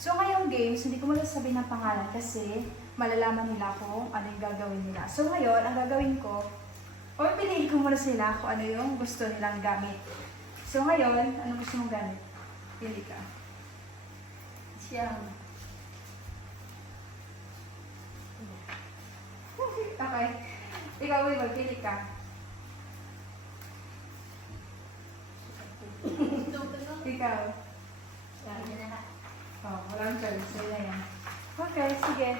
So ngayong games, hindi ko muna sabihin ng pangalan kasi malalaman nila kung ano yung gagawin nila. So ngayon, ang gagawin ko, o piliin ko muna sila kung ano yung gusto nilang gamit. So ngayon, ano gusto mong gamit? Pili ka. Siyang. Okay. Ikaw, Will, pili ka. Ikaw. Oh, walang choice. So, yan. Okay, sige.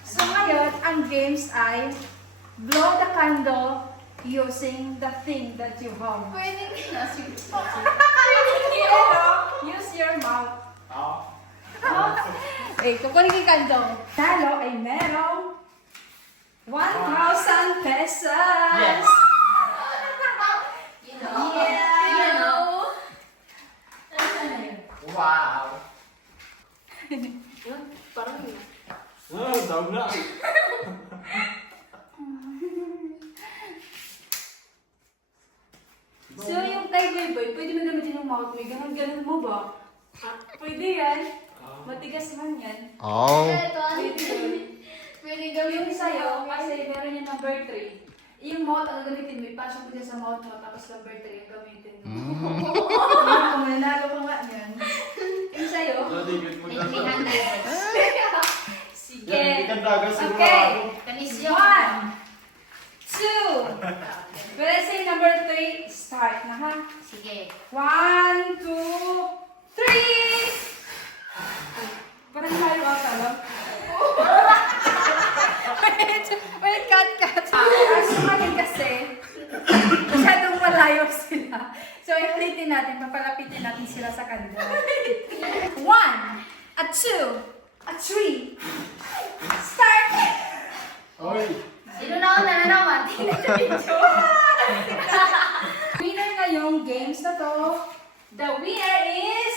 So, ngayon, ang games ay blow the candle using the thing that you hold. Pwede na. Use your mouth. Eh, kukunin yung candle. Talo ay merong 1,000 pesos. Yes. You know. Yeah. You know. Wow. Parang yun. Daw na. So, yung kay Boy, pwede mo gamitin yung mouth mo. Ganun mo ba? Pwede yan. Matigas man yan. Oh. Pwede yun. Pwede Yung gawin sa'yo, kasi meron yung number 3. Yung mouth ang gagamitin mo, ipasok mo dyan sa mouth mo, tapos number 3 ang gamitin mo. Kung nanalo ka nga yan. Yung sa'yo, David mo na. 300. sige. Yan, hindi ka dagas siguro Okay. ako. Kanis yun. 1, 2. But let's say number 3, start na ha. Sige. 1, 2, 3! Parang Mario ata lang. Wait, cut. So ngayon kasi, masyadong malayo sila. So, ulitin natin, papalapitin natin sila sa kanila. 1, 2, 3, start! Oy. Sino na ako nananaman? Tingnan sa video. Winner ngayong games na to. The winner is